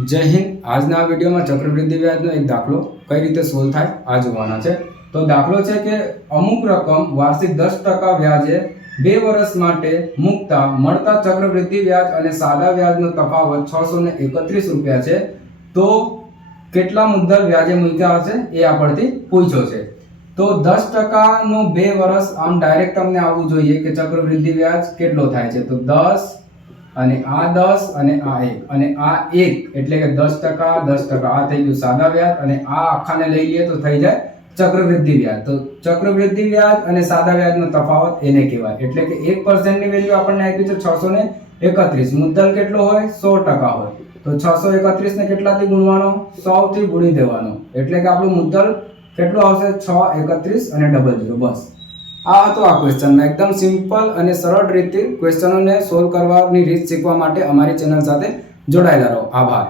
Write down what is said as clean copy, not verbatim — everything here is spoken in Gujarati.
जय हिंद। आज विडियो में चक्रवृद्धि व्याज एक दाखलो कई रीते सोल्व थाय आ जोवाना छे। तो दाखलो छे के अमुक रकम वार्षिक 10% व्याजे 2 वर्ष माटे मुकता मळता चक्रवृद्धि व्याज अने सादा व्याजनो तफावत 631 रुपया छे। तो केटला मुद्दल व्याजे मूक्या हशे ए आपणथी पूछ्यो छे। तो 10% नो 2 वर्ष आम डायरेक्ट तमने आववुं जोईए के चक्रवृद्धि व्याज केटलो थाय छे। तो 10 અને આ 10 અને આ 1 અને આ 1 એટલે કે 10% 10% આ થઈ ગયું સાદા વ્યાજ અને આ આખાને લઈ લઈએ તો થઈ જાય ચક્રવૃદ્ધિ વ્યાજ। તો ચક્રવૃદ્ધિ વ્યાજ અને સાદા વ્યાજનો તફાવત એને કહેવાય। એટલે કે 1% ની વેલ્યુ આપણને આપી છે 631, મુદ્દલ કેટલો હોય 100% હોય। તો 631 ને કેટલાથી ગુણવાનો 100 થી ગુણી દેવાનો એટલે કે આપણું મુદ્દલ કેટલું આવશે 631 અને 00 બસ। આ હતો આ ક્વેશ્ચન। એકદમ સિમ્પલ અને સરળ રીતે ક્વેશ્ચનોને સોલ્વ કરવાની રીત શીખવા માટે અમારી ચેનલ સાથે જોડાયેલા રહો। આભાર।